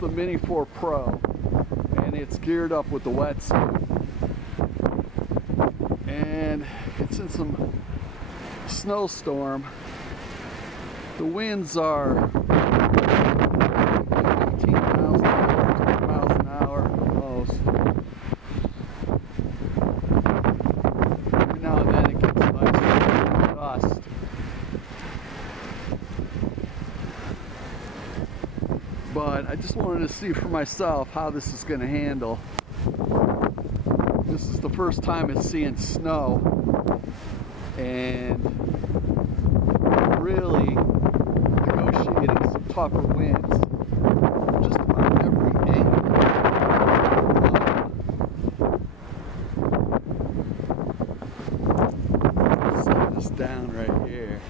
the Mini 4 Pro, and it's geared up with the wetsuit. And it's in some snowstorm. The winds are 15 miles an hour, 20 miles an hour at most. Every now and then it gets nice dust. But I just wanted to see for myself how this is going to handle. This is the first time it's seeing snow, and really negotiating some tougher winds just about every angle. Set this down right here.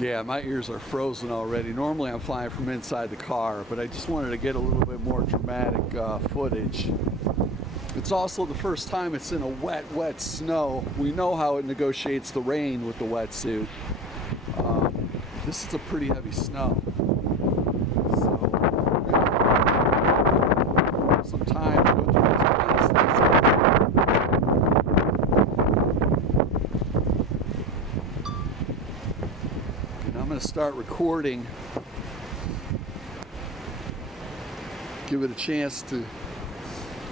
Yeah, my ears are frozen already. Normally I'm flying from inside the car, but I just wanted to get a little bit more dramatic footage. It's also the first time it's in a wet snow. We know how it negotiates the rain with the wetsuit. This is a pretty heavy snow. So, some time to go through this process. I'm going to start recording, give it a chance to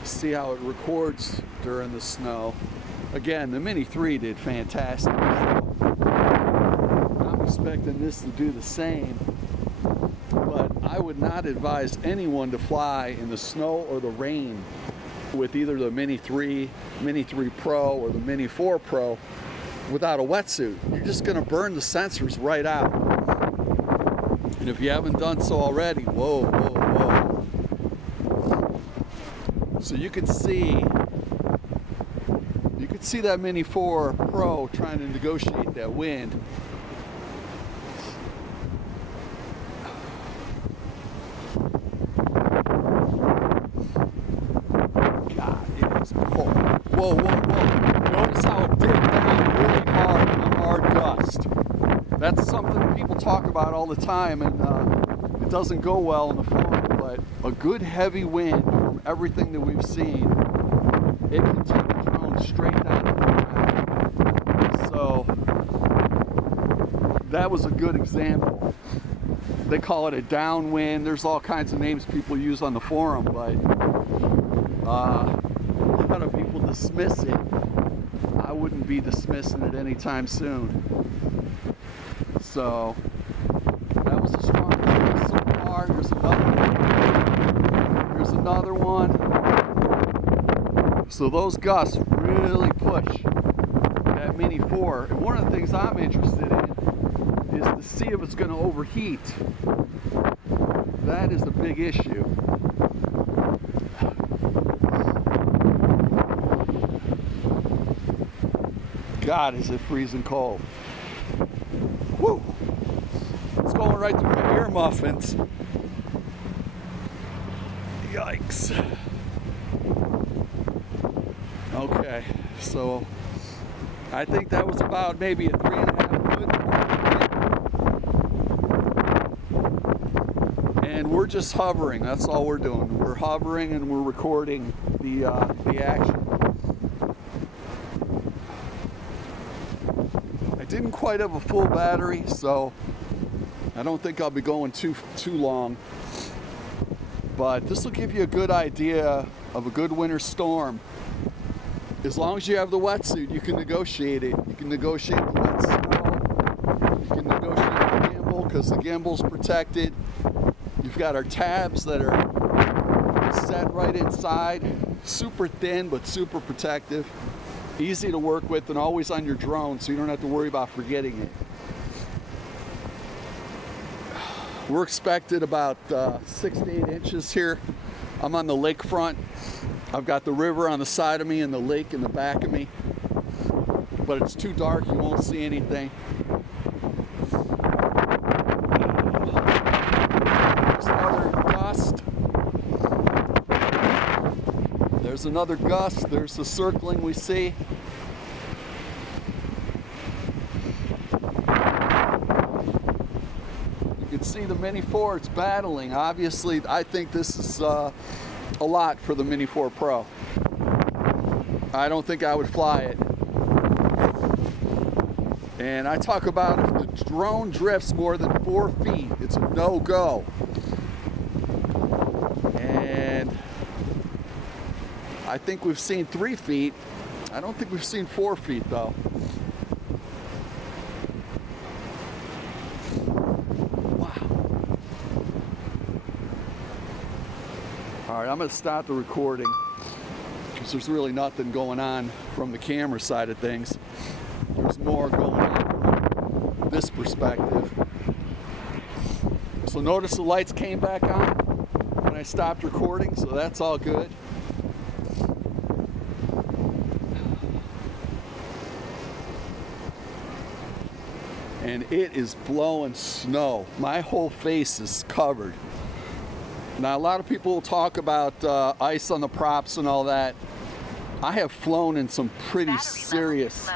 see how it records during the snow. Again, the Mini 3 did fantastic, so I'm expecting this to do the same, but I would not advise anyone to fly in the snow or the rain with either the Mini 3, Mini 3 Pro, or the Mini 4 Pro without a wetsuit. You're just going to burn the sensors right out. And if you haven't done so already, whoa. So you can see that Mini 4 Pro trying to negotiate that wind. God, it is cold. Whoa. Notice how it dipped down really hard in a hard gust. That's something people talk about all the time, and it doesn't go well in the phone, but a good heavy wind from everything that we've seen, it can take the drone straight down to the ground. So that was a good example. They call it a downwind. There's all kinds of names people use on the forum, but a lot of people dismiss it. I wouldn't be dismissing it anytime soon. So that was a strong one so far. Here's another one. So those gusts really push that Mini 4. And one of the things I'm interested in is to see if it's going to overheat. That is the big issue. God, is it freezing cold. Woo! It's going right through my ear muffins. Yikes. Okay, so I think that was about maybe a 3.5 foot. And we're just hovering, that's all we're doing. We're hovering and we're recording the action. I didn't quite have a full battery, so I don't think I'll be going too long. But this will give you a good idea of a good winter storm. As long as you have the wetsuit, you can negotiate it. You can negotiate the wet snow. You can negotiate the gimbal because the gimbal's protected. You've got our tabs that are set right inside. Super thin, but super protective. Easy to work with and always on your drone, so you don't have to worry about forgetting it. We're expected about 6 to 8 inches here. I'm on the lakefront. I've got the river on the side of me and the lake in the back of me. But it's too dark, you won't see anything. There's another gust. There's another gust. There's the circling we see. can see the Mini 4, it's battling. Obviously, I think this is a lot for the Mini 4 Pro. I don't think I would fly it. And I talk about if the drone drifts more than 4 feet, it's a no-go. And I think we've seen 3 feet. I don't think we've seen 4 feet though. Wow. All right, I'm gonna stop the recording because there's really nothing going on from the camera side of things. There's more going on from this perspective. So notice the lights came back on when I stopped recording, so that's all good. And it is blowing snow. My whole face is covered. Now, a lot of people talk about ice on the props and all that. I have flown in some pretty serious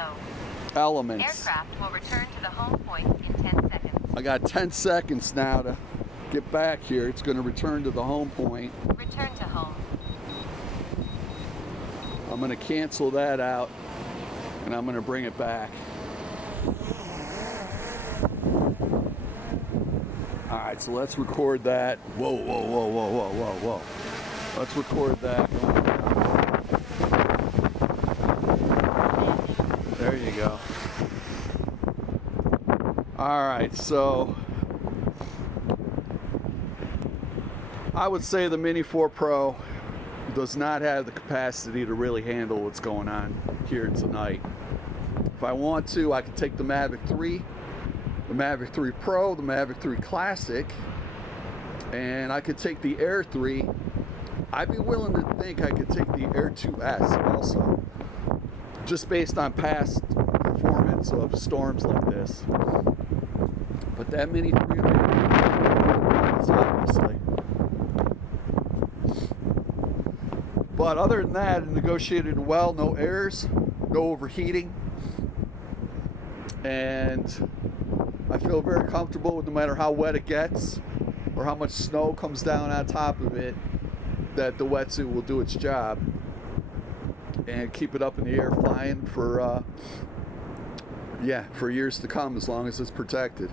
elements. Aircraft will return to the home point in 10 seconds. I got 10 seconds now to get back here. It's going to return to the home point. Return to home. I'm going to cancel that out and I'm going to bring it back. All right, so let's record that. Whoa, whoa, whoa, whoa, whoa, whoa, whoa. Let's record that. There you go. All right, so I would say the Mini 4 Pro does not have the capacity to really handle what's going on here tonight. If I want to, I could take the Mavic 3, the Mavic 3 Pro, the Mavic 3 Classic, and I could take the Air 3. I'd be willing to think I could take the Air 2S also, just based on past performance of storms like this. But that Mini 3, obviously. But other than that, it negotiated well, no errors, no overheating. And I feel very comfortable with no matter how wet it gets or how much snow comes down on top of it, that the wetsuit will do its job and keep it up in the air flying for years to come as long as it's protected.